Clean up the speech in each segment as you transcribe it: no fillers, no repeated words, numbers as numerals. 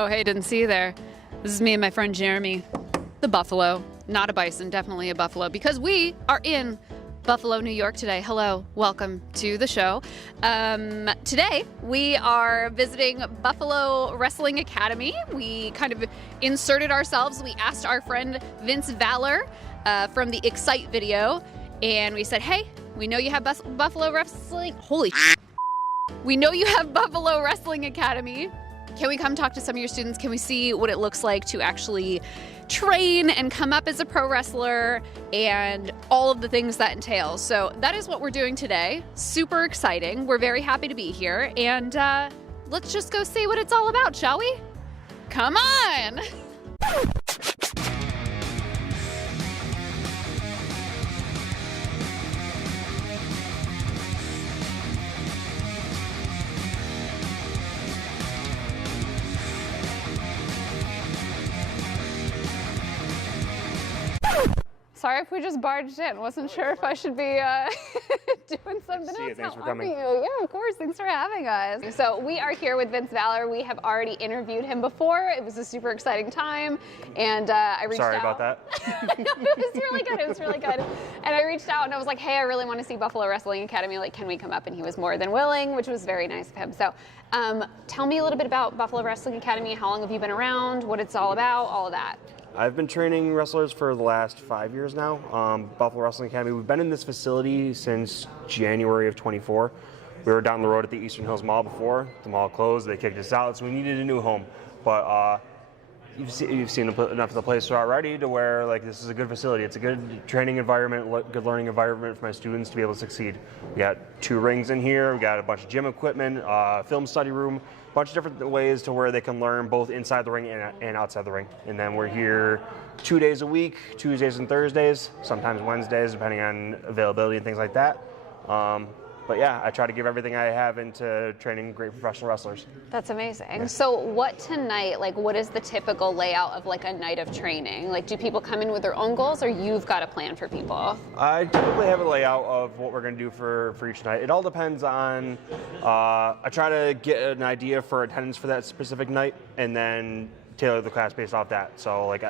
Oh, hey, didn't see you there. This is me and my friend Jeremy. The buffalo, not a bison, definitely a buffalo, because we are in Buffalo, New York today. Hello, welcome to the show. Today we are visiting Buffalo Wrestling Academy. We kind of inserted ourselves. We asked our friend Vince Valor from the Excite video, and we said, hey, we know you have Buffalo Wrestling. Holy we know you have Buffalo Wrestling Academy. Can we come talk to some of your students? Can we see what it looks like to actually train and come up as a pro wrestler and all of the things that entails? So that is what we're doing today. Super exciting. We're very happy to be here. And let's just go see what it's all about, shall we? Come on! Sorry if we just barged in. Wasn't sure if I should be doing something else. Thanks for How coming. are you? Yeah, of course. Thanks for having us. So we are here with Vince Valor. We have already interviewed him before. It was a super exciting time, and I reached out. Sorry about that. No, it was really good. It was really good. And I reached out and I was like, hey, I really want to see Buffalo Wrestling Academy. Like, can we come up? And he was more than willing, which was very nice of him. So tell me a little bit about Buffalo Wrestling Academy. How long have you been around? What it's all about? All of that. I've been training wrestlers for the last 5 years now. Buffalo Wrestling Academy. We've been in this facility since January of 24. We were down the road at the Eastern Hills Mall before. The mall closed. They kicked us out, so we needed a new home. But you've seen enough of the place already to where like this is a good facility. It's a good training environment, good learning environment for my students to be able to succeed. We got 2 rings in here. We got a bunch of gym equipment, film study room, a bunch of different ways to where they can learn both inside the ring and outside the ring. And then we're here 2 days a week, Tuesdays and Thursdays, sometimes Wednesdays, depending on availability and things like that. But yeah, I try to give everything I have into training great professional wrestlers. That's amazing. Yeah. So what tonight, like what is the typical layout of like a night of training? Like do people come in with their own goals or you've got a plan for people? I typically have a layout of what we're going to do for each night. It all depends on, I try to get an idea for attendance for that specific night and then tailor the class based off that. So like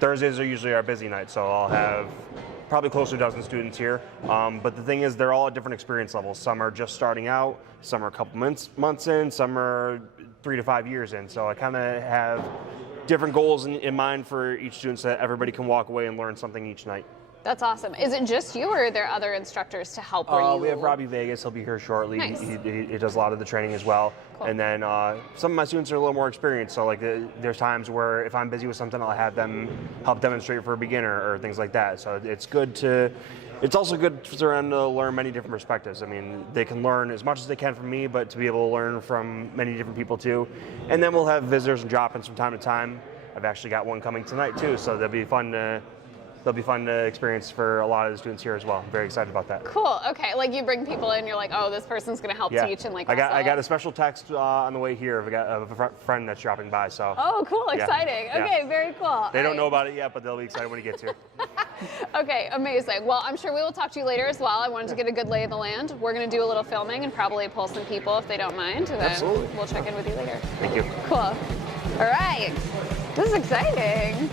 Thursdays are usually our busy nights, so I'll have probably close to a dozen students here. But the thing is, they're all at different experience levels. Some are just starting out, some are a couple months in, some are 3 to 5 years in. So I kind of have different goals in mind for each student so that everybody can walk away and learn something each night. That's awesome. Is it just you or are there other instructors to help? Where you... We have Robbie Vegas. He'll be here shortly. Nice. He does a lot of the training as well. Cool. And then some of my students are a little more experienced. So like there's times where if I'm busy with something, I'll have them help demonstrate for a beginner or things like that. So it's good to. It's also good for them to learn many different perspectives. I mean, they can learn as much as they can from me, but to be able to learn from many different people too. And then we'll have visitors and drop-ins from time to time. I've actually got one coming tonight too, so that'll be fun to experience for a lot of the students here as well. I'm very excited about that. Cool. Okay. Like you bring people in, you're like, oh, this person's going to help teach and like. I got a special text on the way here of a friend that's dropping by. So. Oh, cool! Yeah. Exciting. Yeah. Okay, very cool. They don't know about it yet, but they'll be excited when he gets here. Okay, amazing. Well, I'm sure we will talk to you later as well. I wanted to get a good lay of the land. We're going to do a little filming and probably pull some people if they don't mind. And then Absolutely. We'll check in with you later. Thank you. Cool. All right. This is exciting.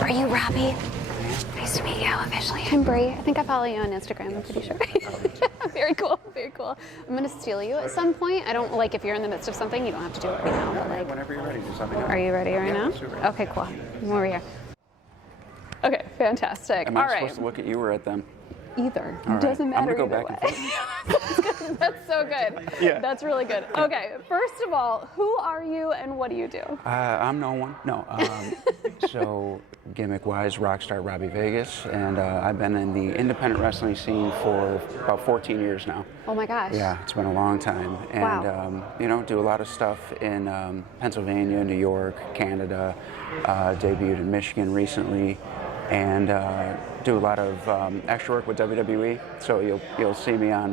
Are you Robbie? Nice to meet you officially. I'm Brie. I think I follow you on Instagram, I'm pretty sure. Very cool, very cool. I'm gonna steal you at some point. I don't like if you're in the midst of something, you don't have to do it right now, but like. Whenever you're ready, just let me know. Are you ready right now? Super. Okay, cool. I'm over here. Okay, fantastic. Am All I right. supposed to look at you or at them? Either. All right. Doesn't matter I'm gonna either go way. back and forth. That's so good. Yeah. That's really good. Okay, first of all, who are you and what do you do? I'm no one. No. So, gimmick-wise, Rockstar Robbie Vegas, and I've been in the independent wrestling scene for about 14 years now. Oh my gosh. Yeah, it's been a long time. And, Wow. Do a lot of stuff in Pennsylvania, New York, Canada, debuted in Michigan recently. and do a lot of extra work with WWE. So you'll see me on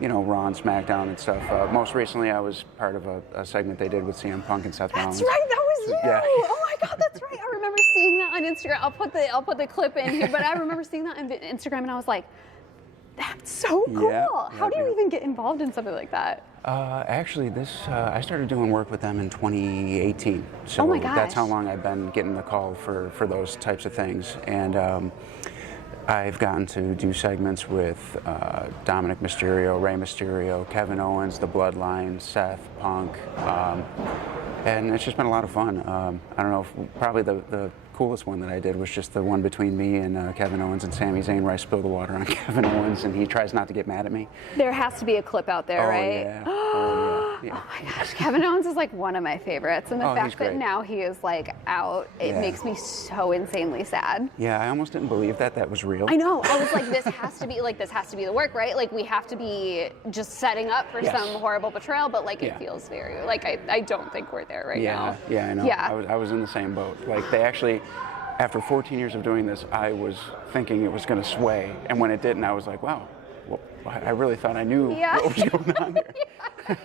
Raw and SmackDown and stuff. Most recently, I was part of a segment they did with CM Punk and Seth Rollins. That's right, that was you. Yeah. Oh my God, that's right. I remember seeing that on Instagram. I'll put the clip in here, but I remember seeing that on Instagram, and I was like, that's so cool. Yeah, How do you even get involved in something like that? Actually, I started doing work with them in 2018. So Oh my gosh. that's how long I've been getting the call for those types of things. And I've gotten to do segments with Dominic Mysterio, Rey Mysterio, Kevin Owens, The Bloodline, Seth, Punk. And it's just been a lot of fun. I don't know, probably the coolest one that I did was just the one between me and Kevin Owens and Sami Zayn, where I spilled the water on Kevin Owens and he tries not to get mad at me. There has to be a clip out there, right? Yeah. Oh, yeah. Oh my gosh, Kevin Owens is like one of my favorites, and the Oh, fact he's that great. now he is like out, it Yeah. makes me so insanely sad. Yeah, I almost didn't believe that was real. I know. I was like, this has to be the work, right? Like we have to be just setting up for Yes. some horrible betrayal, but like Yeah. it feels very like I don't think we're there right now. Yeah, I know. Yeah. I was in the same boat. Like they actually, after 14 years of doing this, I was thinking it was going to sway, and when it didn't, I was like, wow, well, I really thought I knew Yeah. what was going on here.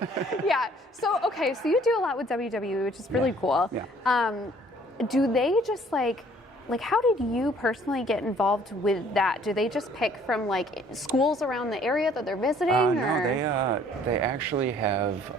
Yeah. So okay, so you do a lot with WWE, which is really cool. Yeah. Do they just like how did you personally get involved with that? Do they just pick from like schools around the area that they're visiting? No, or? they actually have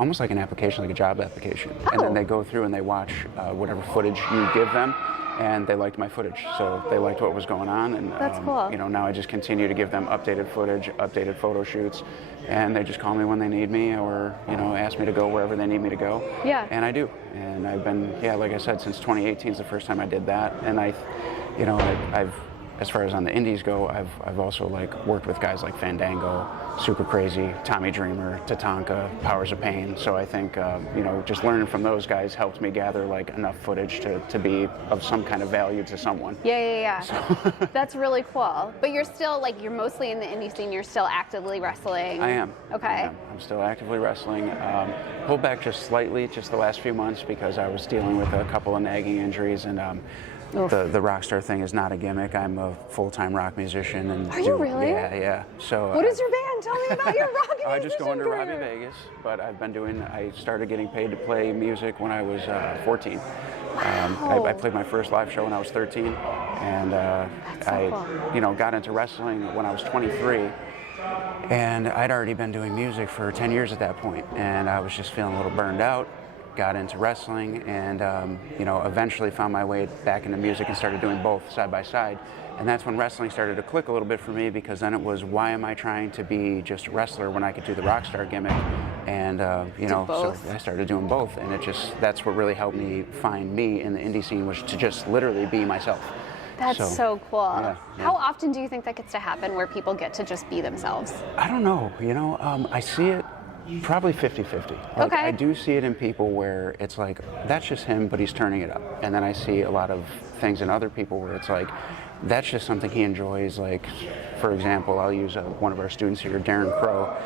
almost like an application, like a job application, and Oh. then they go through and they watch whatever footage you give them. And they liked my footage, so they liked what was going on. And That's cool. now I just continue to give them updated footage, updated photo shoots, and they just call me when they need me, or ask me to go wherever they need me to go. Yeah. And I do. And I've been, like I said, since 2018 is the first time I did that. And I've, as far as on the indies go, I've also like worked with guys like Fandango, Super Crazy, Tommy Dreamer, Tatanka, Powers of Pain. So I think just learning from those guys helped me gather like enough footage to be of some kind of value to someone. Yeah. That's really cool. But you're still you're mostly in the indie scene. You're still actively wrestling. I am. Okay. I am. I'm still actively wrestling. Pulled back just slightly, just the last few months, because I was dealing with a couple of nagging injuries, and the rock star thing is not a gimmick. I'm a full-time rock musician. And Are you really? Yeah. So. What is your band? Tell me about your rock musician I just go under career. Robbie Vegas, but I started getting paid to play music when I was 14. I played my first live show when I was 13, and That's so cool. got into wrestling when I was 23. And I'd already been doing music for 10 years at that point, and I was just feeling a little burned out. Got into wrestling, and eventually found my way back into music and started doing both side by side. And that's when wrestling started to click a little bit for me, because then it was, why am I trying to be just a wrestler when I could do the rock star gimmick? And so both. I started doing both, and that's what really helped me find me in the indie scene, was to just literally be myself. That's so cool. Yeah. How often do you think that gets to happen, where people get to just be themselves? I don't know. I see it probably 50-50. Like, Okay. I do see it in people where it's like, that's just him, but he's turning it up. And then I see a lot of things in other people where it's like, that's just something he enjoys. Like, for example, I'll use one of our students here, Darren Crow,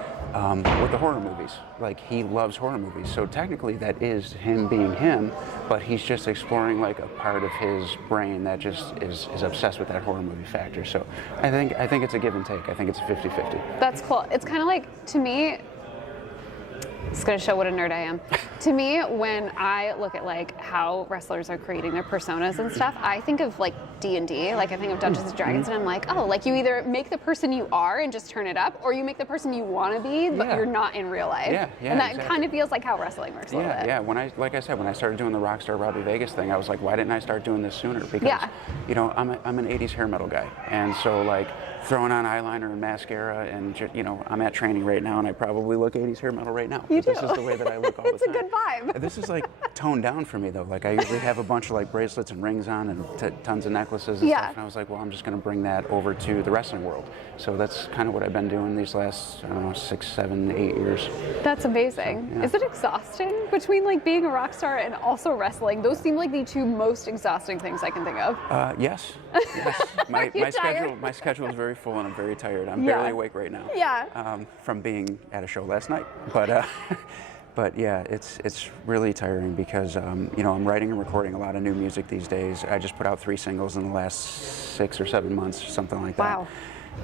with the horror movies. Like, he loves horror movies. So technically that is him being him, but he's just exploring like a part of his brain that just is obsessed with that horror movie factor. So I think it's a give and take. I think it's a 50-50. That's cool. It's kind of like, to me, it's going to show what a nerd I am. To me, when I look at like how wrestlers are creating their personas and stuff, I think of like D&D, like I think of Dungeons and Dragons, and I'm like, oh, like you either make the person you are and just turn it up, or you make the person you want to be, but Yeah. you're not in real life. Yeah, and that exactly. kind of feels like how wrestling works a little bit. Yeah. Like I said, when I started doing the Rockstar Robbie Vegas thing, I was like, why didn't I start doing this sooner? Because, Yeah. I'm an 80s hair metal guy. And so, like, throwing on eyeliner and mascara, and, I'm at training right now, and I probably look 80s hair metal right now. You This do. is the way that I look all the It's a time. good vibe. This is, like, toned down for me, though. Like, I usually have a bunch of, like, bracelets and rings on and tons of necklaces and Yeah. stuff. And I was like, well, I'm just going to bring that over to the wrestling world. So that's kind of what I've been doing these last, 6, 7, 8 years. That's amazing. Yeah. Is it exhausting between like being a rock star and also wrestling? Those seem like the two most exhausting things I can think of. Yes. My you tired? schedule is very full, and I'm very tired. I'm Yeah. barely awake right now. Yeah. From being at a show last night, but But yeah, it's really tiring because you know, I'm writing and recording a lot of new music these days. I just put out 3 singles in the last 6 or 7 months, something like that. Wow.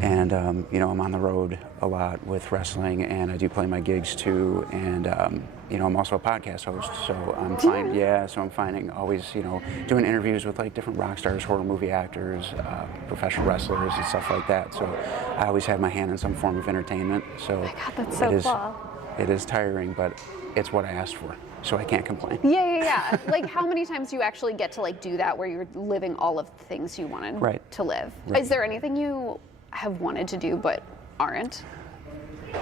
And you know, I'm on the road a lot with wrestling, and I do play my gigs too. And you know, I'm also a podcast host, so I'm finding always, you know, doing interviews with like different rock stars, horror movie actors, professional wrestlers, and stuff like that. So I always have my hand in some form of entertainment. So Oh my God, that's so cool. It is tiring, but it's what I asked for, so I can't complain. Yeah. Like, how many times do you actually get to like do that, where you're living all of the things you wanted to live? Right. Is there anything you have wanted to do but aren't?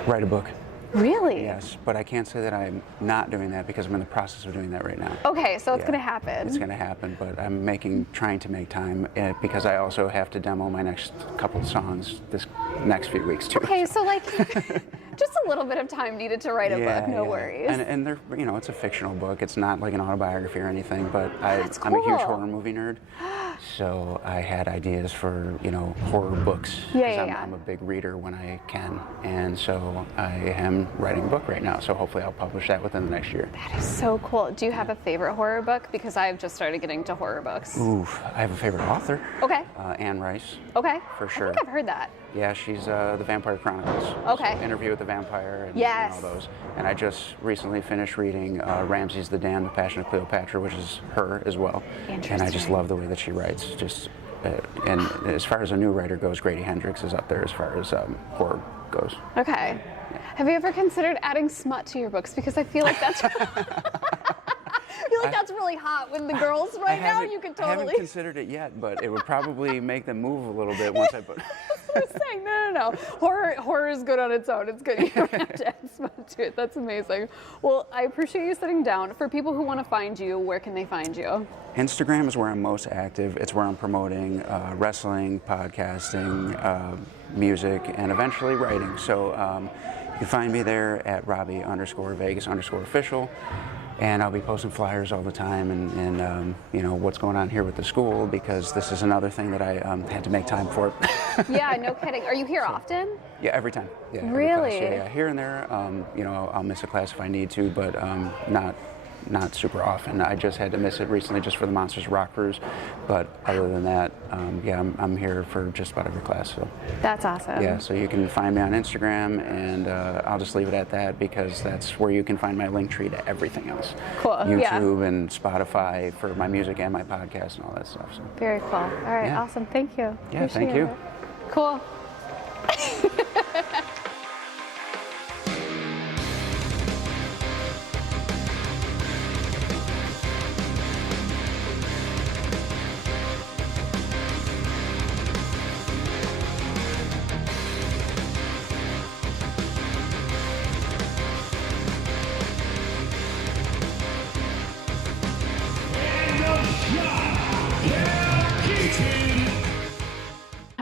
Write a book. Really? Yes, but I can't say that I'm not doing that because I'm in the process of doing that right now. Okay, so it's going to happen. It's going to happen, but I'm trying to make time because I also have to demo my next couple of songs this next few weeks too. Okay, so like just a little bit of time needed to write a book, no worries. And they're, you know, it's a fictional book. It's not like an autobiography or anything, but That's I'm a huge cool. horror movie nerd. So I had ideas for, you know, horror books. I'm a big reader when I can. And so I am writing a book right now. So hopefully I'll publish that within the next year. That is so cool. Do you have a favorite horror book? Because I've just started getting to horror books. Ooh, I have a favorite author. Okay. Anne Rice. Okay. For sure. I think I've heard that. Yeah, she's the Vampire Chronicles. Okay. So Interview with the Vampire and, Yes. and all those. And I just recently finished reading Ramses the Damned, The Passion of Cleopatra, which is her as well. And I just love the way that she writes. Just and as far as a new writer goes, Grady Hendrix is up there as far as horror goes. Okay. Have you ever considered adding smut to your books? Because I feel like that's that's really hot with the girls right now. You could I haven't totally. considered it yet, but it would probably make them move a little bit once I put. I was saying, no. Horror is good on its own. It's good. You don't have to add smut to it. That's amazing. Well, I appreciate you sitting down. For people who want to find you, where can they find you? Instagram is where I'm most active. It's where I'm promoting wrestling, podcasting, music, and eventually writing. So you can find me there at Robbie_Vegas_official. And I'll be posting flyers all the time and you know, what's going on here with the school, because this is another thing that I had to make time for. Yeah, no kidding. Are you here often? Yeah, every time. Yeah, every Really? class. Yeah, here and there. You know, I'll miss a class if I need to, but not super often. I just had to miss it recently just for the Monsters Rock Cruise, but other than that, yeah, I'm here for just about every class. So That's awesome. yeah, so you can find me on Instagram, and I'll just leave it at that because that's where you can find my link tree to everything else. Cool. YouTube and Spotify for my music and my podcast and all that stuff. So. Very cool. All right, Yeah. awesome. Thank you. Yeah, thank Appreciate you. it. Cool.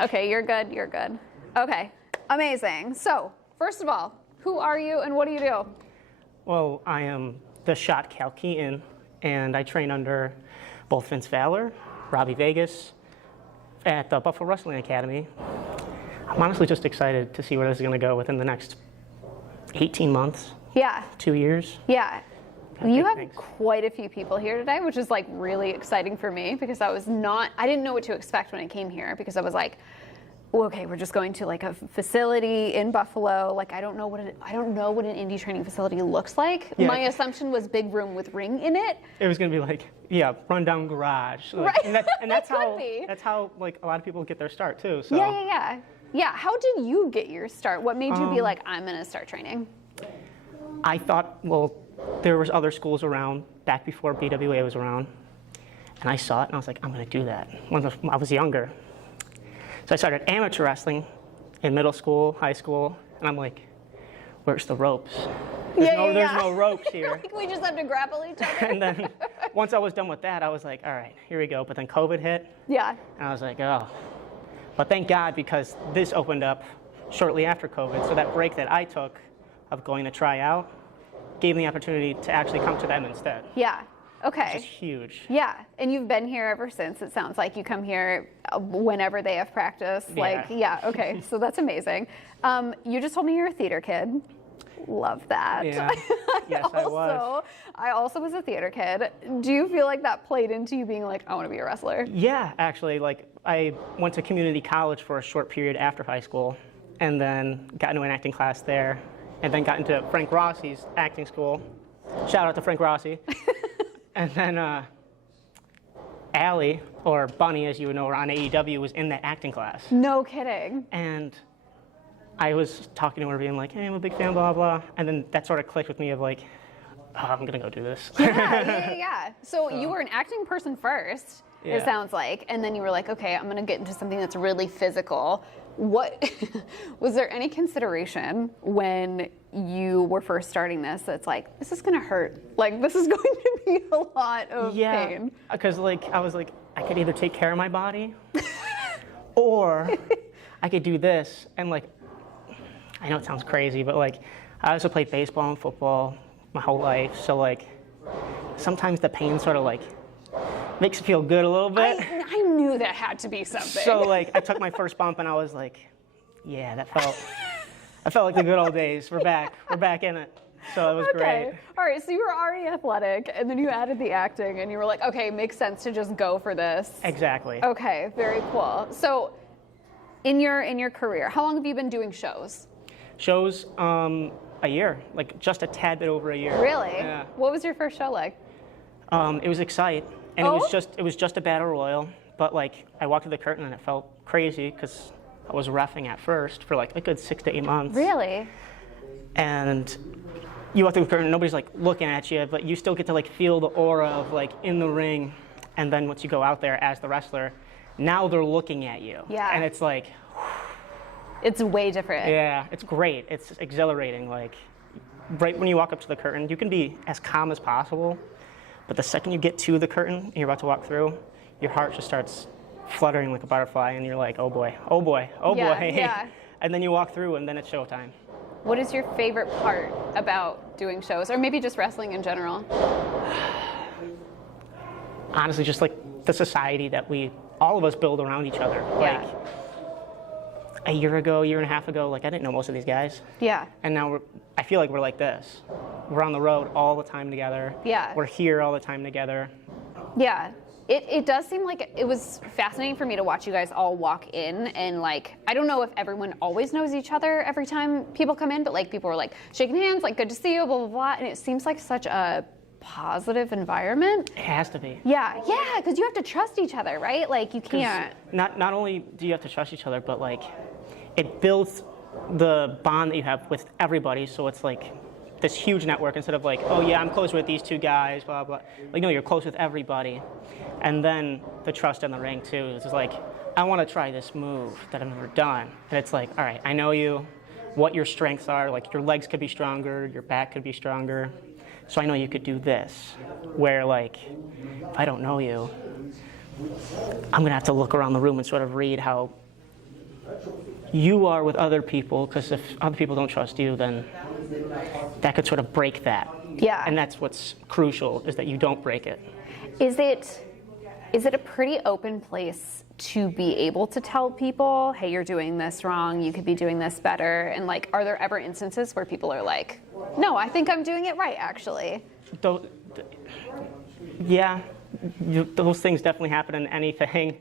Okay, you're good. You're good. Okay, amazing. So, first of all, who are you and what do you do? Well, I am the shot Cal Keaton, and I train under both Vince Valor, Robbie Vegas, at the Buffalo Wrestling Academy. I'm honestly just excited to see where this is going to go within the next 18 months, Yeah, 2 years. yeah. Got You big have things. quite a few people here today, which is like really exciting for me because I didn't know what to expect when I came here because I was like, well, okay, we're just going to like a facility in Buffalo. Like I don't know what an indie training facility looks like. Yeah. My assumption was big room with ring in it. It was going to be like, yeah, rundown garage. Like, Right. And that's It could how be. that's how like a lot of people get their start too. So Yeah. How did you get your start? What made you be like, I'm gonna start training? I thought, well, there was other schools around back before BWA was around, and I saw it and I was like, I'm going to do that when I was younger. So I started amateur wrestling in middle school, high school, and I'm like, where's the ropes? There's no ropes here. Like we just have to grapple each other. And then once I was done with that, I was like, all right, here we go. But then COVID hit, Yeah. and I was like, oh. But thank God, because this opened up shortly after COVID, so that break that I took of going to try out gave me the opportunity to actually come to them instead. Yeah. Okay. Which is huge. Yeah, and you've been here ever since. It sounds like you come here whenever they have practice. Yeah. Okay, so that's amazing. You just told me you're a theater kid. Love that. Yeah. Yes, I was. I also was a theater kid. Do you feel like that played into you being like, I want to be a wrestler? Yeah, actually, like I went to community college for a short period after high school, and then got into an acting class there, and then got into Frank Rossi's acting school. Shout out to Frank Rossi. And then Allie, or Bunny as you would know her on AEW, was in that acting class. No kidding. And I was talking to her being like, hey, I'm a big fan, blah, blah. And then that sort of clicked with me of like, oh, I'm going to go do this. Yeah. So you were an acting person first, it sounds like. And then you were like, okay, I'm going to get into something that's really physical. What was there any consideration when you were first starting this that's like, this is going to hurt? Like, this is going to be a lot of pain. Because like I was like, I could either take care of my body or I could do this. And like, I know it sounds crazy, but like I also played baseball and football my whole life. So like sometimes the pain sort of like makes you feel good a little bit. I knew that had to be something. So like I took my first bump and I was like, yeah, I felt like the good old days. We're back in it. So it was great. All right, so you were already athletic, and then you added the acting, and you were like, okay, makes sense to just go for this. Exactly. Okay, very cool. So in your career, how long have you been doing shows? Shows, a year, like just a tad bit over a year. Really? Yeah. What was your first show like? It was Excite, and it was just a battle royal. But like I walked through the curtain and it felt crazy because I was reffing at first for like a good 6 to 8 months. Really? And you walk through the curtain, nobody's like looking at you, but you still get to like feel the aura of like in the ring. And then once you go out there as the wrestler, now they're looking at you. Yeah. And it's like, it's way different. yeah, it's great. It's exhilarating. Like right when you walk up to the curtain, you can be as calm as possible, but the second you get to the curtain and you're about to walk through, your heart just starts fluttering like a butterfly, and you're like, oh boy, oh boy, oh boy. Yeah. And then you walk through, and then it's showtime. What is your favorite part about doing shows, or maybe just wrestling in general? Honestly, just like the society that all of us build around each other. Yeah. Like a year and a half ago, like I didn't know most of these guys. Yeah. And now I feel like we're like this. We're on the road all the time together. Yeah. We're here all the time together. Yeah. It does seem like it was fascinating for me to watch you guys all walk in, and like, I don't know if everyone always knows each other every time people come in, but like people were like shaking hands, like good to see you, blah, blah, blah. And it seems like such a positive environment. It has to be. Yeah, because you have to trust each other, right? Like you can't. Not only do you have to trust each other, but like it builds the bond that you have with everybody. So it's like this huge network instead of like, oh yeah, I'm close with these two guys, blah, blah. Like no, you're close with everybody. And then the trust in the ring too. It's just like, I want to try this move that I've never done. And it's like, all right, I know you, what your strengths are. Like your legs could be stronger, your back could be stronger. So I know you could do this. Where like, if I don't know you, I'm gonna have to look around the room and sort of read how you are with other people, because if other people don't trust you, then that could sort of break that. Yeah. And that's what's crucial, is that you don't break it. Is it a pretty open place to be able to tell people, hey, you're doing this wrong, you could be doing this better? And like, are there ever instances where people are like, no, I think I'm doing it right, actually? Those things definitely happen in anything.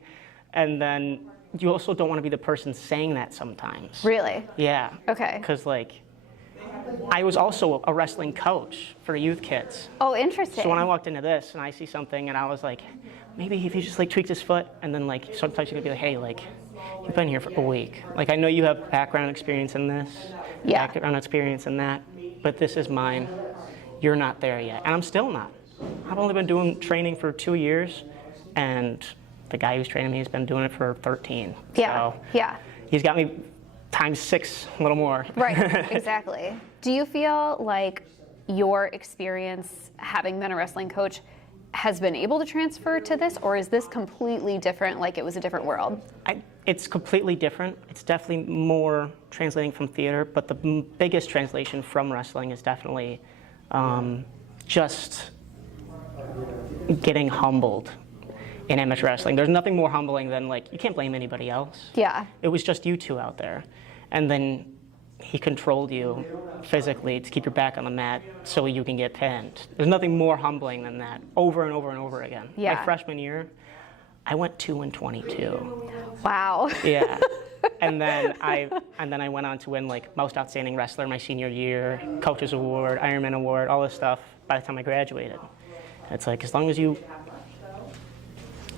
And then you also don't want to be the person saying that sometimes. Really? Yeah. Okay. Because like, I was also a wrestling coach for youth kids. Oh, interesting. So when I walked into this and I see something and I was like, maybe if he just like tweaked his foot, and then like sometimes you could be like, hey, like you've been here for a week. Like I know you have background experience in this, background experience in that, but this is mine. You're not there yet, and I'm still not. I've only been doing training for 2 years, and the guy who's training me has been doing it for 13. Yeah. So yeah. He's got me ×6, a little more. Right. Exactly. Do you feel like your experience having been a wrestling coach has been able to transfer to this, or is this completely different, like it was a different world? It's completely different. It's definitely more translating from theater, but the biggest translation from wrestling is definitely just getting humbled in amateur wrestling. There's nothing more humbling than like, you can't blame anybody else. Yeah. It was just you two out there. And then he controlled you physically to keep your back on the mat so you can get pinned. There's nothing more humbling than that, over and over and over again. Yeah. My freshman year, I went 2-22. Wow. Yeah. And then I went on to win like most outstanding wrestler my senior year, coaches award, Ironman award, all this stuff by the time I graduated. And it's like, as long as you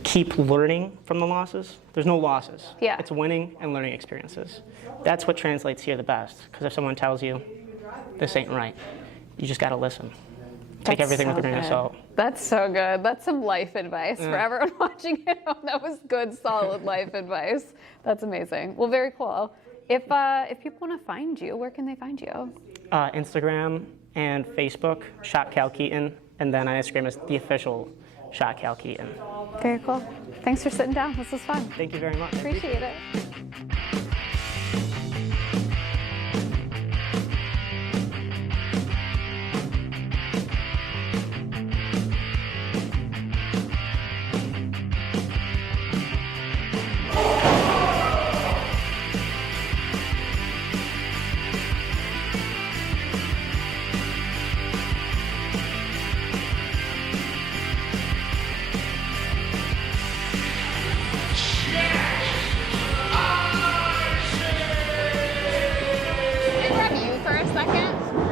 keep learning from the losses, there's no losses. Yeah. It's winning and learning experiences. That's what translates here the best. Because if someone tells you this ain't right, you just got to listen. Take everything with a grain of salt. That's so good. That's some life advice for everyone watching at home. That was good, solid life advice. That's amazing. Well, very cool. If people want to find you, where can they find you? Instagram and Facebook, Shot Cal Keaton, and then on Instagram is the official Shot Cal Keaton. Very cool. Thanks for sitting down. This was fun. Thank you very much. Appreciate it.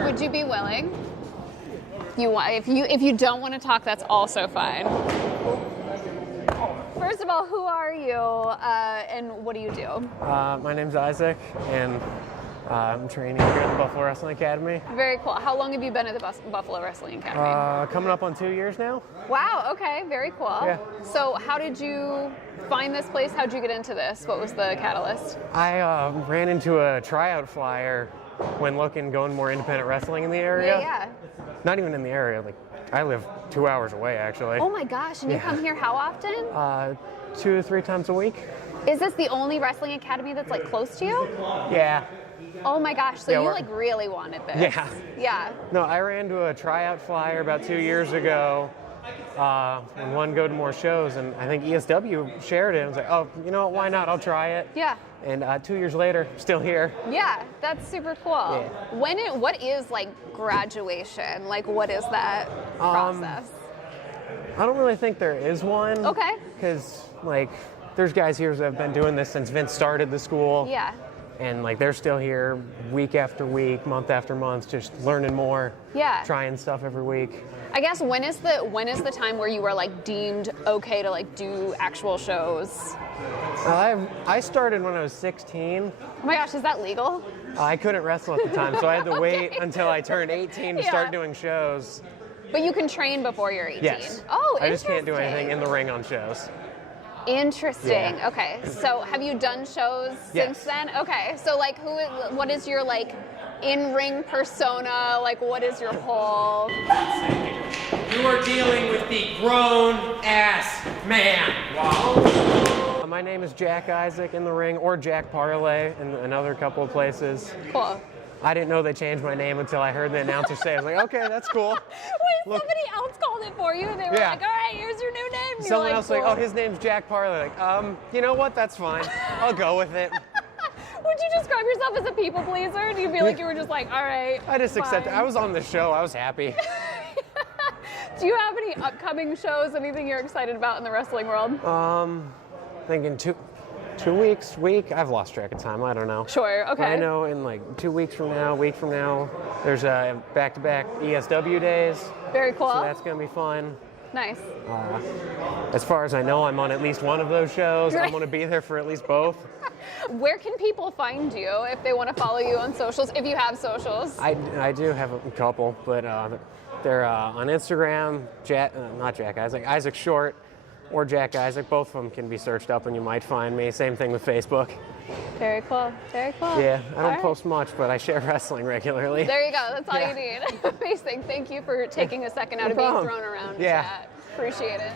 Would you be willing? If you don't want to talk, that's also fine. First of all, who are you and what do you do? My name's Isaac, and I'm training here at the Buffalo Wrestling Academy. Very cool. How long have you been at the Buffalo Wrestling Academy? Coming up on 2 years now. Wow, okay, very cool. Yeah. So how did you find this place? How did you get into this? What was the catalyst? I ran into a tryout flyer when going more independent wrestling in the area. Yeah. Not even in the area, like I live 2 hours away actually. Oh my gosh, and you come here how often? 2 to 3 times a week. Is this the only wrestling academy that's like close to you? Yeah. Oh my gosh, so Yeah, you we're- like really wanted this. Yeah. Yeah. No, I ran to a tryout flyer about 2 years ago and wanted to go to more shows, and I think ESW shared it. I was like, oh, you know what, why not? I'll try it. Yeah. And 2 years later, still here. Yeah, that's super cool. Yeah. What is like graduation? Like what is that process? I don't really think there is one. Okay. Because like there's guys here that have been doing this since Vince started the school. Yeah. And like they're still here week after week, month after month, just learning more. Yeah. Trying stuff every week. I guess when is the time where you were like deemed okay to like do actual shows? I started when I was 16. Oh my gosh, is that legal? I couldn't wrestle at the time, so I had to wait Okay. until I turned 18 to Yeah. start doing shows. But you can train before you're 18. Yes. Oh, I just can't do interesting. anything in the ring on shows. Interesting. Yeah. Okay. So have you done shows Yes. since then? Okay. So like what is your like in-ring persona? Like what is your whole You are dealing with the grown-ass man. Wow. My name is Jack Isaac in the ring, or Jack Parlay in another couple of places. cool? I didn't know they changed my name until I heard the announcer say it. I was like, okay, that's cool. Wait, Look. somebody else called it for you and they were Yeah. like, all right, here's your new name. And Someone you're else like, like, oh, cool. his name's Jack Parlay. Like, you know what? That's fine. I'll go with it. Would you describe yourself as a people pleaser? Do you feel like you were just like, all right, I just accepted. fine. I was on the show. I was happy. Do you have any upcoming shows, anything you're excited about in the wrestling world? Thinking week. I've lost track of time. I don't know. Sure, okay. But I know in like 2 weeks from now, week from now, there's back-to-back ESW days. Very cool. So that's gonna be fun. Nice. As far as I know, I'm on at least one of those shows. Right. I'm gonna be there for at least both. Where can people find you if they want to follow you on socials, if you have socials? I do have a couple, but they're on Instagram, not Jack Isaac, Isaac Short, or Jack Isaac. Both of them can be searched up and you might find me. Same thing with Facebook. Very cool. Very cool. Yeah, I All don't right. post much, but I share wrestling regularly. There you go. That's all Yeah. you need. Amazing. Thank you for taking a second out of being problem. thrown around. to Yeah. chat. Appreciate it.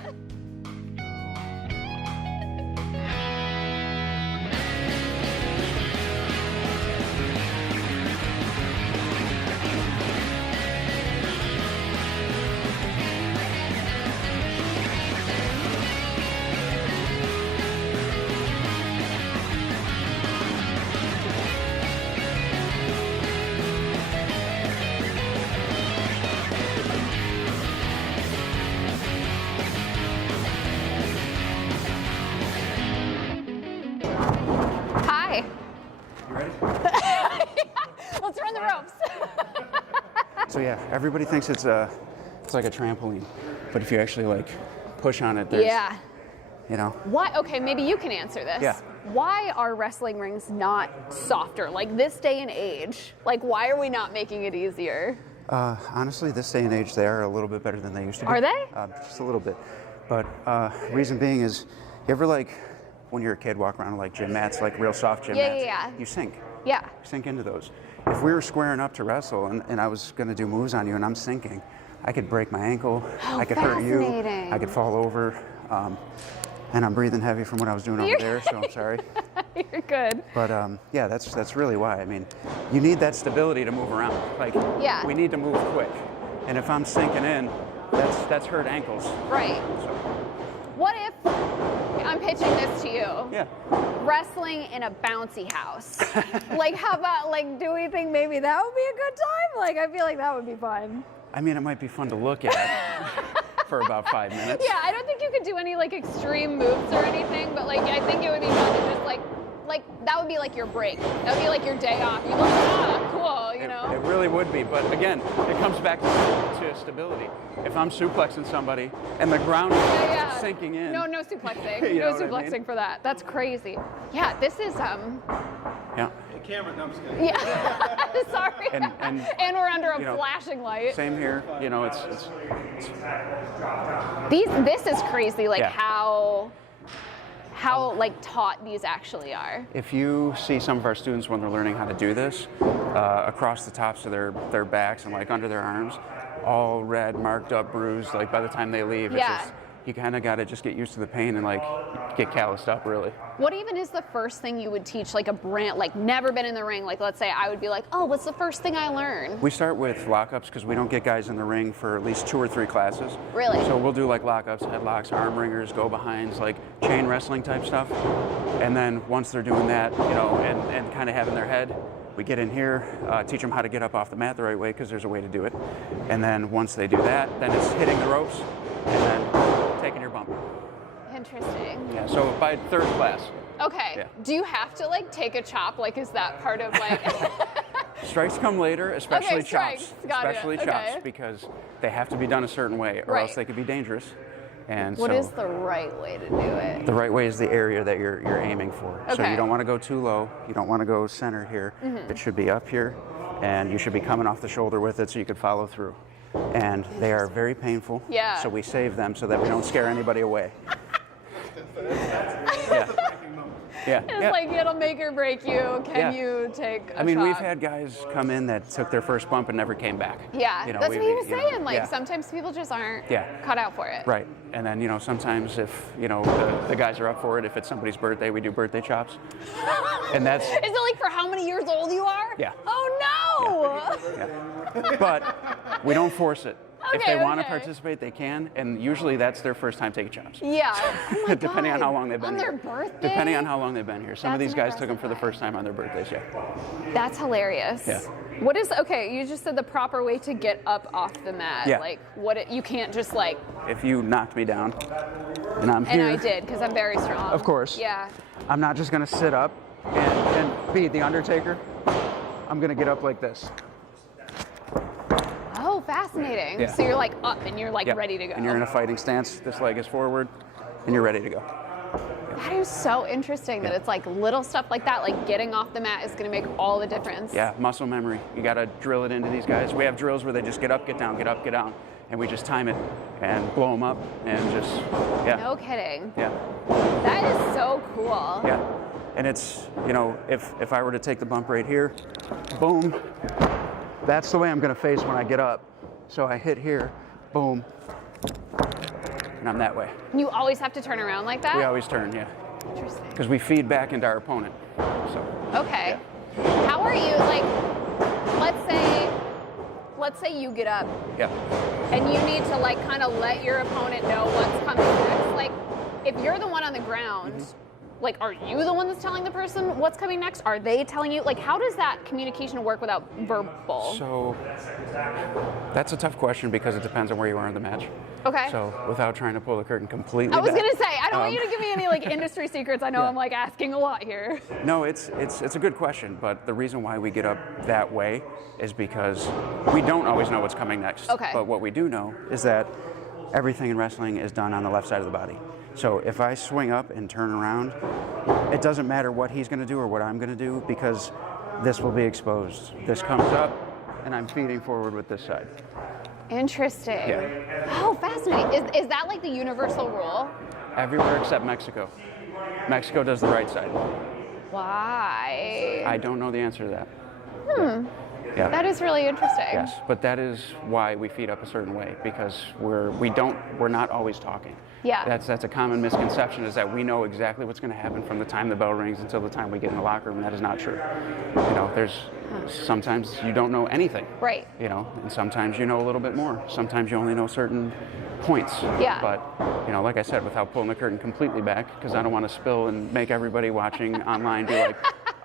You ready? Let's run the ropes. So yeah, everybody thinks it's like a trampoline, but if you actually like push on it, there's, Yeah. you know. Why? Okay, maybe you can answer this. Yeah. Why are wrestling rings not softer? Like this day and age, like why are we not making it easier? Honestly, this day and age, they are a little bit better than they used to be. Are they? Just a little bit. But reason being is, you ever like, when you're a kid, walk around with like gym mats, like real soft gym mats? Yeah. You sink. Yeah. You sink into those. If we were squaring up to wrestle and I was going to do moves on you and I'm sinking, I could break my ankle, I could hurt you, fascinating. I could fall over, and I'm breathing heavy from what I was doing over there, so I'm sorry. You're good. But yeah, that's really why. I mean, you need that stability to move around. Like, Yeah. we need to move quick. And if I'm sinking in, that's hurt ankles. Right. So, What if I'm pitching this to you? yeah. Wrestling in a bouncy house. Like, how about, like, do we think maybe that would be a good time? Like, I feel like that would be fun. I mean, it might be fun to look at for about 5 minutes. Yeah, I don't think you could do any, like, extreme moves or anything, but, like, I think it would be fun to just, like, that would be, like, your break. That would be, like, your day off. You'd be like, ah, cool, you know? It really would be, but again, it comes back to stability. If I'm suplexing somebody and the ground is Yeah. sinking in. No suplexing. You know No what I suplexing mean? for that. That's crazy. Yeah, this is, Yeah. Camera, no, I'm just kidding. yeah. Sorry. And we're under a you know, flashing light. Same here. You know, it's This is crazy, like Yeah. how like taught these actually are. if you see some of our students when they're learning how to do this, across the tops of their backs and like under their arms, all red, marked up, bruised, like by the time they leave, Yeah. it's just, you kind of got to just get used to the pain and like get calloused up really. What even is the first thing you would teach like a brand, like never been in the ring? Like let's say I would be like, oh, what's the first thing I learn? We start with lockups because we don't get guys in the ring for at least 2 or 3 classes. Really? So we'll do like lockups, headlocks, arm ringers, go behinds, like chain wrestling type stuff. And then once they're doing that, you know, and kind of having their head, we get in here, teach them how to get up off the mat the right way because there's a way to do it. And then once they do that, then it's hitting the ropes and then taking your bump. Interesting. Yeah, so by 3rd class. Okay. Yeah. Do you have to like take a chop? Like is that part of like Strikes come later, especially Okay, strikes. chops. Got it. Especially Okay. chops because they have to be done a certain way or Right. else they could be dangerous. And what so is the right way to do it? the right way is the area that you're aiming for. So Okay. you don't want to go too low. You don't want to go center here. It should be up here, and you should be coming off the shoulder with it so you could follow through. And they are very painful. Yeah. So we save them so that we don't scare anybody away. Yeah. Yeah. It's yeah. like it'll make or break you. Can Yeah. you take a I mean, we've shot? had guys come in that took their first bump and never came back. Yeah, You know, that's we- what he was you know, saying. Like yeah. sometimes people just aren't Yeah. cut out for it. Right. And then, you know, sometimes if, you know, the guys are up for it, if it's somebody's birthday, we do birthday chops. And that's, Is it like for how many years old you are? Yeah. Oh no! yeah. But we don't force it. If Okay, they want to okay. participate, they can. And usually that's their first time taking chops. Yeah. Oh my Depending on God. how long they've been on here. their birthday. Depending on how long they've been here. Some of That's these an guys took them for the impressive first time on their birthdays, yeah. That's hilarious. Yeah. What is okay? You just said the proper way to get up off the mat. Yeah. Like you can't just like. If you knocked me down and I'm And here, I did because I'm very strong. Of course. Yeah. I'm not just going to sit up and be the Undertaker. I'm going to get up like this. Oh, fascinating. Yeah. So you're like up and you're like Yep. ready to go. And you're in a fighting stance. This leg is forward, and you're ready to go. That is so interesting that it's like little stuff like that, like getting off the mat is going to make all the difference. Yeah, muscle memory. You got to drill it into these guys. We have drills where they just get up, get down, get up, get down, and we just time it and blow them up and just, yeah. No kidding. Yeah, That is so cool. yeah. And it's, you know, if I were to take the bump right here, boom, that's the way I'm going to face when I get up. So I hit here, boom, and I'm that way. You always have to turn around like that? We always turn, yeah, Interesting. because we feed back into our opponent. So, Okay. How are you, like, let's say you get up yeah. and you need to, like, kind of let your opponent know what's coming next. Like, if you're the one on the ground, like, are you the one that's telling the person what's coming next? Are they telling you? Like, how does that communication work without verbal? So that's a tough question because it depends on where you are in the match. Okay. So without trying to pull the curtain completely I was back, gonna say, I don't want you to give me any like industry secrets. I know Yeah. I'm like asking a lot here. No, it's a good question, but the reason why we get up that way is because we don't always know what's coming next. Okay. But what we do know is that everything in wrestling is done on the left side of the body. So if I swing up and turn around, it doesn't matter what he's going to do or what I'm going to do because this will be exposed. This comes up, and I'm feeding forward with this side. Interesting. Yeah. Oh, fascinating. Is that like the universal rule? Everywhere except Mexico. Mexico does the right side. Why? I don't know the answer to that. Yeah. That is really interesting. Yes, but that is why we feed up a certain way because we're not always talking. Yeah. That's a common misconception is that we know exactly what's going to happen from the time the bell rings until the time we get in the locker room. That is not true. You know, there's sometimes you don't know anything. Right. You know, and sometimes you know a little bit more. Sometimes you only know certain points. Yeah. But you know, like I said, without pulling the curtain completely back, because I don't want to spill and make everybody watching online be like,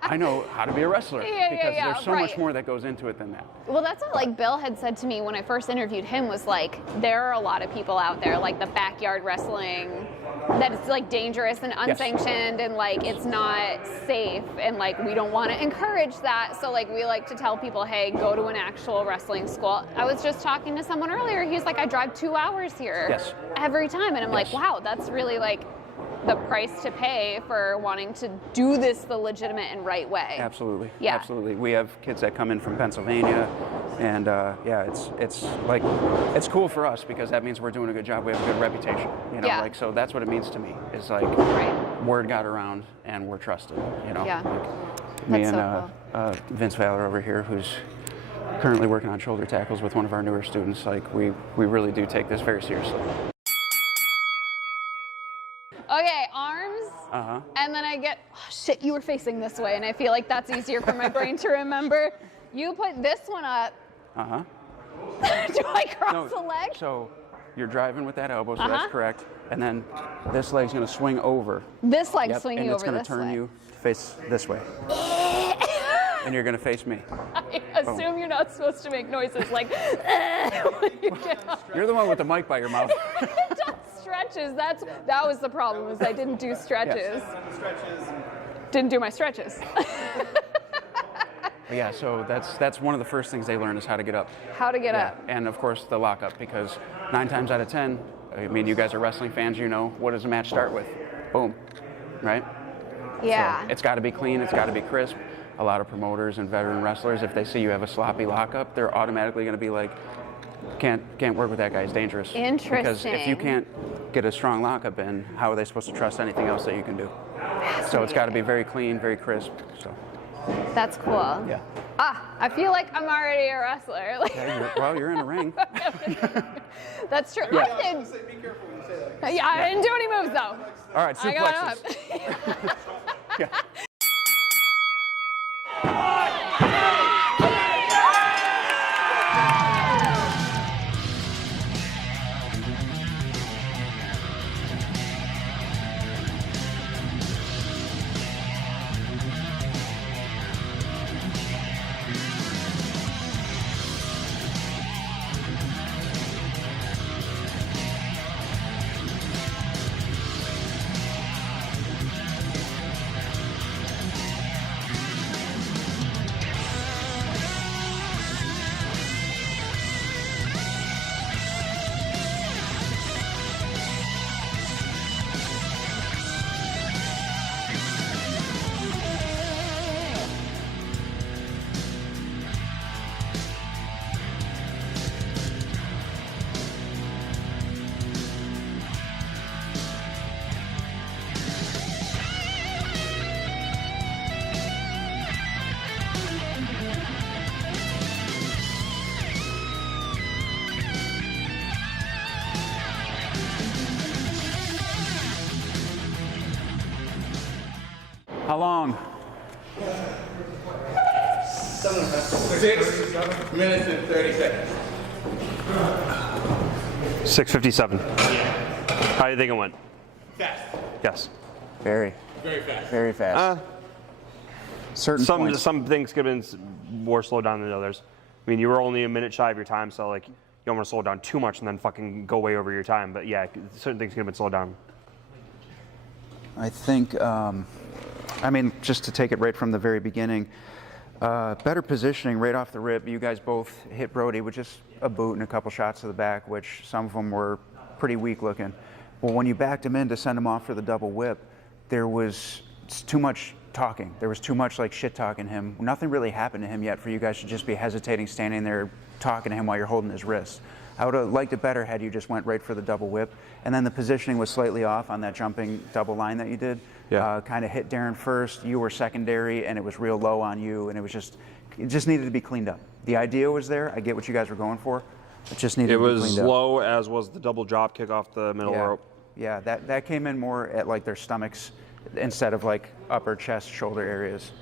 I know how to be a wrestler. Yeah, because there's so much right. more that goes into it than that. Well, that's what like Bill had said to me when I first interviewed him was like, there are a lot of people out there, like the backyard wrestling, that it's like dangerous and unsanctioned and like it's not safe and like we don't want to encourage that. So like we like to tell people, hey, go to an actual wrestling school. I was just talking to someone earlier. He's like, I drive 2 hours here every time. And I'm like, wow, that's really like the price to pay for wanting to do this the legitimate and right way. Absolutely. Yeah. Absolutely. We have kids that come in from Pennsylvania, and it's like it's cool for us because that means we're doing a good job. We have a good reputation. You know, like so that's what it means to me. Is like word got around and we're trusted. You know. Yeah. Like me That's and so Vince Valor over here, who's currently working on shoulder tackles with one of our newer students. Like we really do take this very seriously. Okay, arms, and then I get, oh, shit, you were facing this way, and I feel like that's easier for my brain to remember. You put this one up. Do I cross the leg? So you're driving with that elbow, so that's correct. And then this leg's going to swing over. This leg's swinging and over this way. And it's going to turn you to face this way. And you're going to face me. I assume you're not supposed to make noises like when you get up. You're the one with the mic by your mouth. Stretches. That was the problem. Was I didn't do stretches. Didn't do my stretches. Yeah. So that's one of the first things they learn is how to get up. How to get up. And of course the lock up because 9 times out of 10, I mean you guys are wrestling fans. You know what does a match start with? Boom. Right. Yeah. So it's got to be clean. It's got to be crisp. A lot of promoters and veteran wrestlers, if they see you have a sloppy lockup, they're automatically going to be like, can't work with that guy. He's dangerous. Interesting. Because if you can't get a strong lockup in, how are they supposed to trust anything else that you can do? So it's got to be very clean, very crisp. So. That's cool. Yeah. I feel like I'm already a wrestler. Like, Well, you're in a ring. That's true. Yeah. I did. Yeah, I didn't do any moves though. All right, I got suplexes. up. Yeah. How long? 6 minutes and 30 seconds. 6:57. How do you think it went? Fast. Yes. Very. Very fast. Very fast. Certain points. Some things could have been more slowed down than others. I mean, you were only a minute shy of your time, so like you don't want to slow down too much and then fucking go way over your time. But yeah, certain things could have been slowed down. I think, I mean, just to take it right from the very beginning, better positioning right off the rip. You guys both hit Brody with just a boot and a couple shots to the back, which some of them were pretty weak looking. Well, when you backed him in to send him off for the double whip, there was too much talking. There was too much like shit talking him. Nothing really happened to him yet for you guys to just be hesitating, standing there talking to him while you're holding his wrist. I would have liked it better had you just went right for the double whip. And then the positioning was slightly off on that jumping double line that you did. Yeah. Kind of hit Darren first, you were secondary, and it was real low on you, and it just needed to be cleaned up. The idea was there. I get what you guys were going for. It just needed to be cleaned up. It was low, as was the double drop kick off the middle rope. Yeah, that came in more at like their stomachs instead of like upper chest, shoulder areas.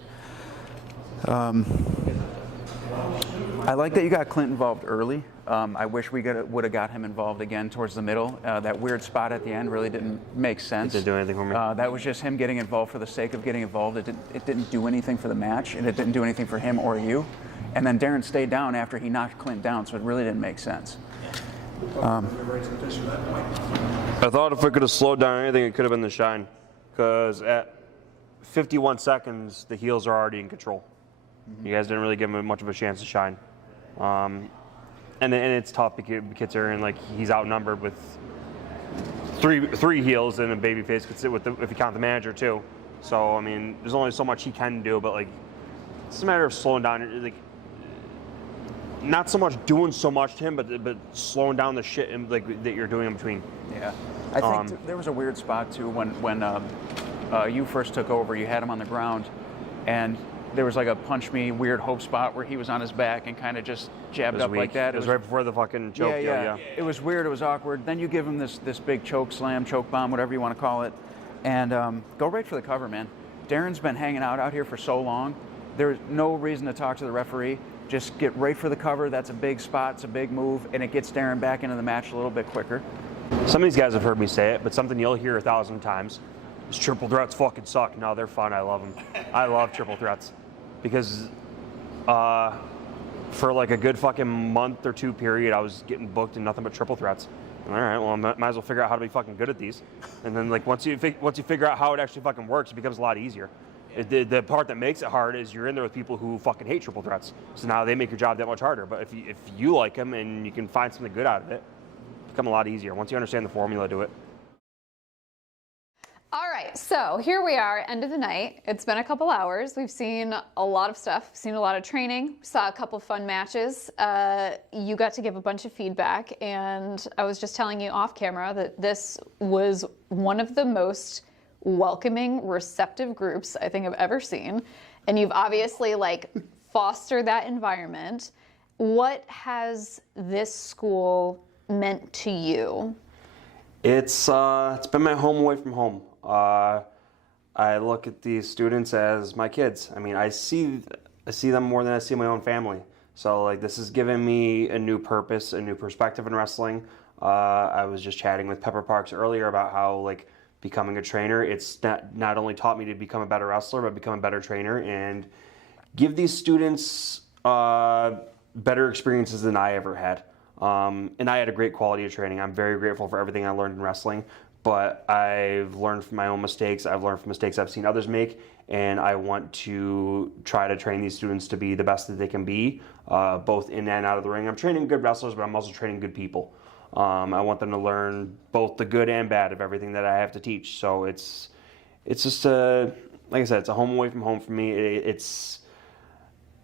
I like that you got Clint involved early. I wish we would have got him involved again towards the middle. That weird spot at the end really didn't make sense. It didn't do anything for me. That was just him getting involved for the sake of getting involved. It didn't do anything for the match, and it didn't do anything for him or you. And then Darren stayed down after he knocked Clint down, so it really didn't make sense. I thought if we could have slowed down anything, it could have been the shine. Because at 51 seconds, the heels are already in control. You guys didn't really give him much of a chance to shine. And it's tough because like he's outnumbered with three heels, and a babyface could sit with if you count the manager too. So I mean, there's only so much he can do, but like it's a matter of slowing down. Like not so much doing so much to him, but slowing down the shit like that you're doing in between. Yeah, I think there was a weird spot too when you first took over. You had him on the ground, and there was like a punch me weird hope spot where he was on his back and kind of just jabbed up weak. like that. It was right before the fucking choke. Yeah. It was weird. It was awkward. Then you give him this big choke slam, choke bomb, whatever you want to call it, and go right for the cover, man. Darren's been hanging out here for so long. There's no reason to talk to the referee. Just get right for the cover. That's a big spot. It's a big move, and it gets Darren back into the match a little bit quicker. Some of these guys have heard me say it, but something you'll hear 1,000 times is triple threats fucking suck. No, they're fun. I love them. I love triple threats because for like a good fucking month or two period, I was getting booked in nothing but triple threats. All right, well, I might as well figure out how to be fucking good at these. And then like once you figure out how it actually fucking works, it becomes a lot easier. The part that makes it hard is you're in there with people who fucking hate triple threats. So now they make your job that much harder. But if you like them and you can find something good out of it, it becomes a lot easier. Once you understand the formula to it. All right, so here we are, end of the night. It's been a couple hours. We've seen a lot of stuff, seen a lot of training, saw a couple fun matches. You got to give a bunch of feedback, and I was just telling you off camera that this was one of the most welcoming, receptive groups I think I've ever seen. And you've obviously like fostered that environment. What has this school meant to you? It's been my home away from home. I look at these students as my kids. I mean, I see them more than I see my own family. So like this has given me a new purpose, a new perspective in wrestling. I was just chatting with Pepper Parks earlier about how like becoming a trainer, it's not only taught me to become a better wrestler, but become a better trainer and give these students better experiences than I ever had. And I had a great quality of training. I'm very grateful for everything I learned in wrestling, but I've learned from my own mistakes. I've learned from mistakes I've seen others make, and I want to try to train these students to be the best that they can be, both in and out of the ring. I'm training good wrestlers, but I'm also training good people. I want them to learn both the good and bad of everything that I have to teach. So it's just like I said, it's a home away from home for me. It's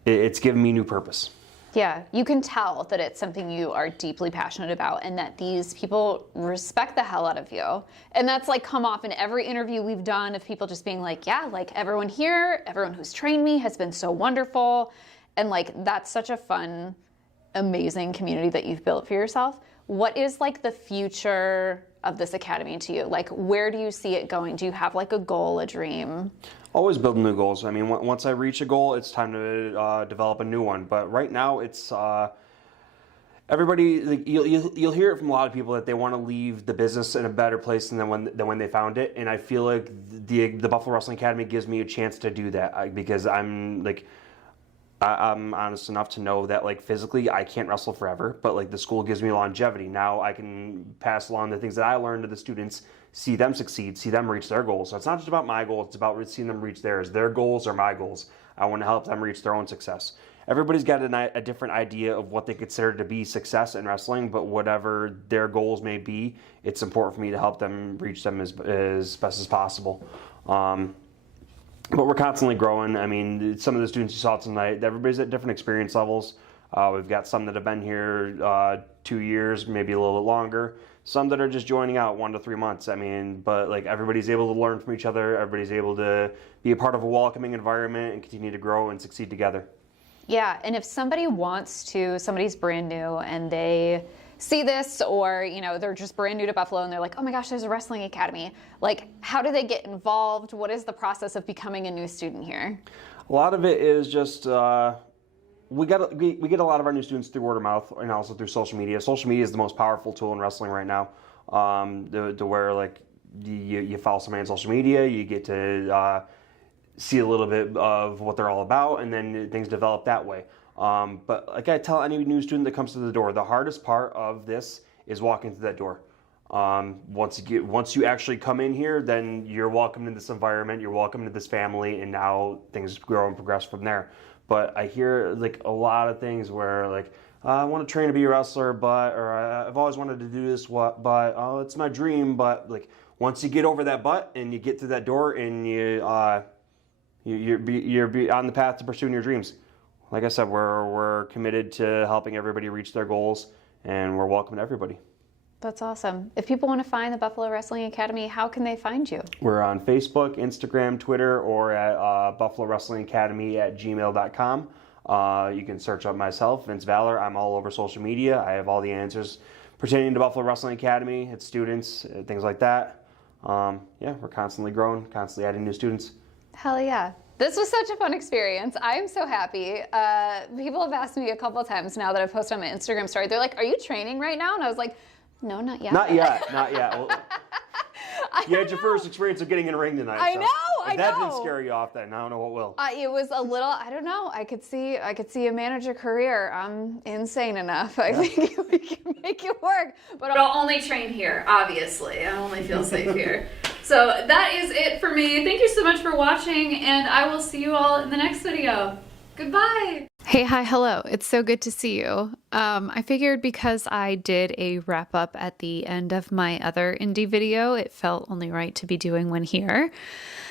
given me new purpose. Yeah, you can tell that it's something you are deeply passionate about and that these people respect the hell out of you. And that's like come off in every interview we've done of people just being like, yeah, like everyone here, everyone who's trained me has been so wonderful. And like, that's such a fun, amazing community that you've built for yourself. What is like the future of this academy to you? Like, where do you see it going? Do you have like a goal, a dream? Always building new goals. I mean, once I reach a goal, it's time to develop a new one. But right now, it's everybody, like, you'll hear it from a lot of people that they want to leave the business in a better place than when they found it. And I feel like the Buffalo Wrestling Academy gives me a chance to do that, because I'm honest enough to know that, like, physically I can't wrestle forever, but like the school gives me longevity. Now I can pass along the things that I learned to the students, see them succeed, see them reach their goals. So it's not just about my goals, it's about seeing them reach theirs. Their goals are my goals. I want to help them reach their own success. Everybody's got a different idea of what they consider to be success in wrestling, but whatever their goals may be, it's important for me to help them reach them as best as possible. But we're constantly growing. I mean, some of the students you saw tonight, everybody's at different experience levels. We've got some that have been here 2 years, maybe a little bit longer. Some that are just joining out 1 to 3 months. I mean, but like everybody's able to learn from each other. Everybody's able to be a part of a welcoming environment and continue to grow and succeed together. Yeah, and if somebody's brand new and they see this, or they're just brand new to Buffalo and they're like, oh my gosh, there's a wrestling academy. Like, how do they get involved? What is the process of becoming a new student here? A lot of it is just we get a lot of our new students through word of mouth and also through social media. Social media is the most powerful tool in wrestling right now. To where like you follow somebody on social media, you get to see a little bit of what they're all about, and then things develop that way. But like I tell any new student that comes to the door, the hardest part of this is walking through that door. Once you actually come in here, then you're welcome in this environment, you're welcome to this family, and now things grow and progress from there. But I hear like a lot of things where like, I want to train to be a wrestler, or I've always wanted to do this, but oh, it's my dream. But like once you get over that but and you get through that door and you're on the path to pursuing your dreams. Like I said, we're committed to helping everybody reach their goals, and we're welcoming everybody. That's awesome. If people want to find the Buffalo Wrestling Academy, how can they find you? We're on Facebook, Instagram, Twitter, or at buffalowrestlingacademy@gmail.com. You can search up myself, Vince Valor. I'm all over social media. I have all the answers pertaining to Buffalo Wrestling Academy, its students, things like that. Yeah, we're constantly growing, constantly adding new students. Hell yeah. This was such a fun experience. I am so happy. People have asked me a couple of times now that I've posted on my Instagram story. They're like, are you training right now? And I was like, no, not yet. Not yet. Well, you had your first experience of getting in a ring tonight. I know. If that didn't scare you off, then I don't know what will. It was a little, I don't know. I could see a manager career. I'm insane enough. I think we can make it work. But I'll only train here, obviously. I only feel safe here. So that is it for me. Thank you so much for watching, and I will see you all in the next video. Goodbye. Hey, hi, hello. It's so good to see you. I figured because I did a wrap up at the end of my other indie video, it felt only right to be doing one here.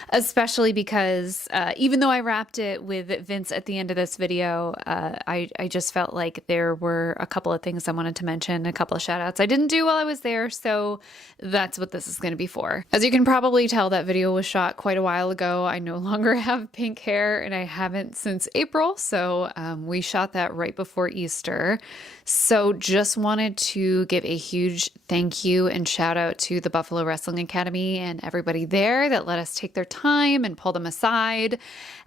Especially because even though I wrapped it with Vince at the end of this video, I just felt like there were a couple of things I wanted to mention, a couple of shout outs I didn't do while I was there, so that's what this is going to be for. As you can probably tell, that video was shot quite a while ago. I no longer have pink hair, and I haven't since April, so we shot that right before Easter. So just wanted to give a huge thank you and shout out to the Buffalo Wrestling Academy and everybody there that let us take their time and pull them aside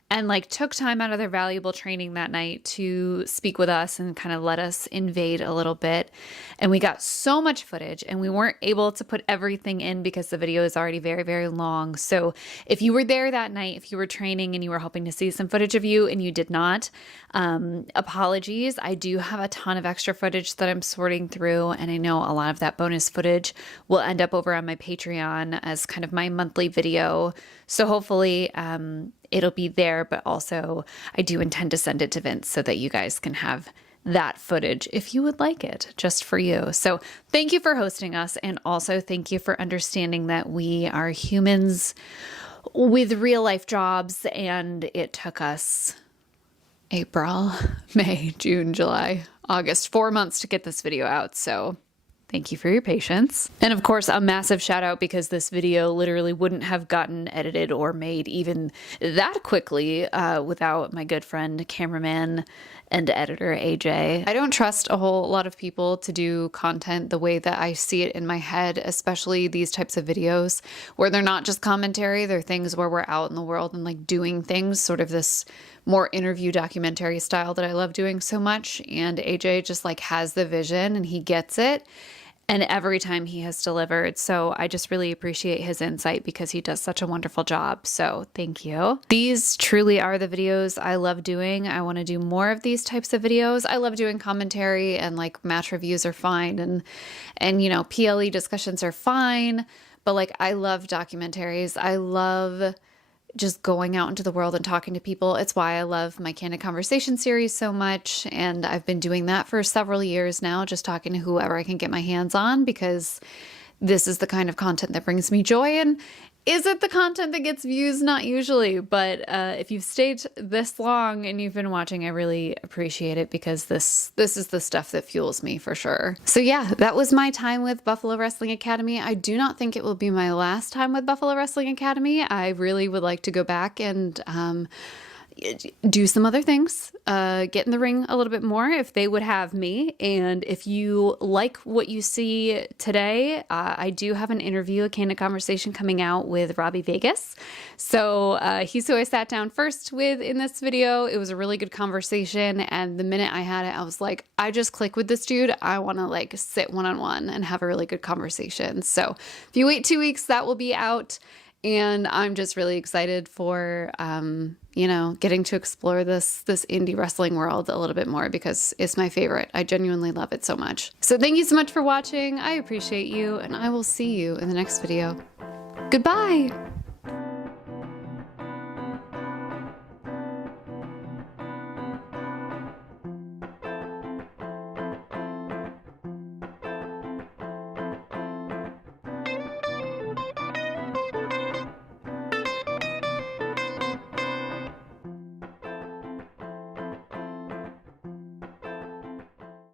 and like took time out of their valuable training that night to speak with us and kind of let us invade a little bit. And we got so much footage, and we weren't able to put everything in because the video is already very, very long. So if you were there that night, if you were training and you were hoping to see some footage of you and you did not, apologies. I do have a ton of extra footage that I'm sorting through, and I know a lot of that bonus footage will end up over on my Patreon as kind of my monthly video. So hopefully it'll be there, but also I do intend to send it to Vince so that you guys can have that footage if you would like it, just for you. So thank you for hosting us, and also thank you for understanding that we are humans with real life jobs, and it took us April, May, June, July, August, 4 months to get this video out. So thank you for your patience. And of course, a massive shout out, because this video literally wouldn't have gotten edited or made even that quickly without my good friend, cameraman, and editor AJ. I don't trust a whole lot of people to do content the way that I see it in my head, especially these types of videos where they're not just commentary, they're things where we're out in the world and like doing things, sort of this more interview documentary style that I love doing so much. And AJ just like has the vision and he gets it. And every time he has delivered. So I just really appreciate his insight because he does such a wonderful job. So thank you. These truly are the videos I love doing. I want to do more of these types of videos. I love doing commentary, and like match reviews are fine. And you know, PLE discussions are fine. But like, I love documentaries. I love just going out into the world and talking to people. It's why I love my Candid Conversation series so much. And I've been doing that for several years now, just talking to whoever I can get my hands on, because this is the kind of content that brings me joy. And is it the content that gets views? Not usually, but if you've stayed this long and you've been watching, I really appreciate it, because this is the stuff that fuels me for sure. So yeah, that was my time with Buffalo Wrestling Academy. I do not think it will be my last time with Buffalo Wrestling Academy. I really would like to go back and do some other things, get in the ring a little bit more if they would have me. And if you like what you see today, I do have an interview, a Candid Conversation coming out with Robbie Vegas. So he's who I sat down first with in this video. It was a really good conversation. And the minute I had it, I was like, I just click with this dude. I want to like sit one-on-one and have a really good conversation. So if you wait 2 weeks, that will be out. And I'm just really excited for, you know, getting to explore this indie wrestling world a little bit more, because it's my favorite. I genuinely love it so much. So thank you so much for watching. I appreciate you, and I will see you in the next video. Goodbye.